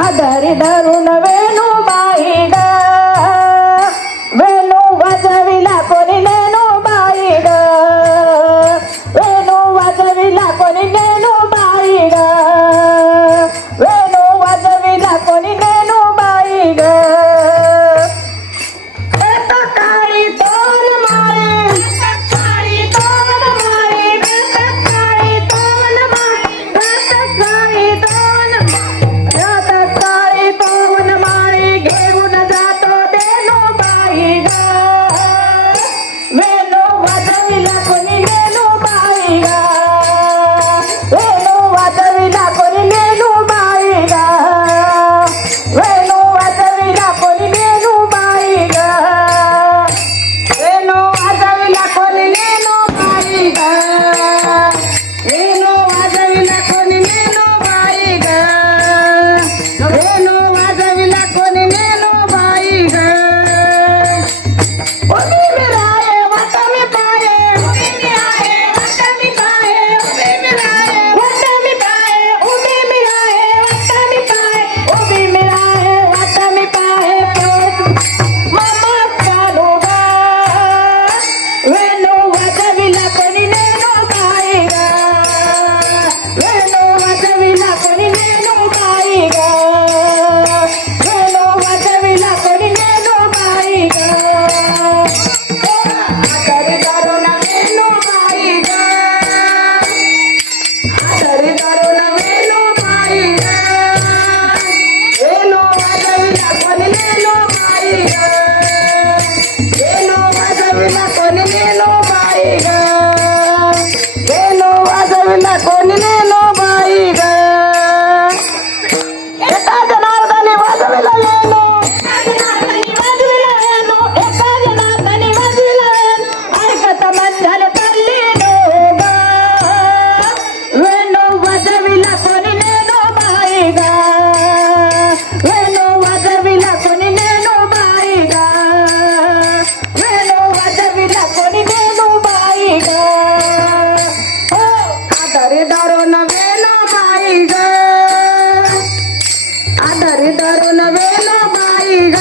आधारी धरून वेणू बाई ग वेणू वाजविला कोणी नेणू बाई ग वेणू वाजविला कोणी नेणू बाई ग वेणू वाजविला कोणी नेणू बाई ग काळी तोर मारे काळी तोर मारे काळी तोर मारे काळी तोर काळी तोर मारे घेऊन जातो देणू बाई ग वेणू वाजविला कोणी नेणू बाई ग वेणू वाजविला कोणी नेणू बाई ग वेणू वाजविला कोणी नेणू बाई ग वेणू वाजविला कोणी नेणू बाई ग वेणू वाजविला कोणी नेणू बाई ग वेणू वाजविला कोणी नेणू बाई ग उभी मी राहे वाट मी पाहे उभी मी आहे वाट मी पाहे उभी मी राहे वाट मी पाहे उभी मी राहे वाट मी पाहे उभी मी राहे वाट मी पाहे मामा काढू ग वेणू वाजविला कोणी नेणू बाई ग वेणू वाजविला कोणी नेणू बाई ग वेणू वाजविला कोणी नेणू बाई ग आधारी धरून वेणू बाई ग आधारी धरून वेणू बाई ग वेणू वाजविला कोणी नेणू बाई ग वेणू वाजविला कोणी नेणू बाई ग वेणू वाजविला कोणी नेणू बाई ग एका जनार्दनी वाजविला वेणू एका जनार्दनी वाजविला वेणू ऐकत मन झालं चालली ग वेणू वाजविला कोणी नेणू बाई ग वेणू वाजविला कोणी नेणू बाई ग वेणू वाजविला कोणी नेणू बाई ग हो आधारी धरून वेणू बाई ग आधारी धरून वेणू बाई ग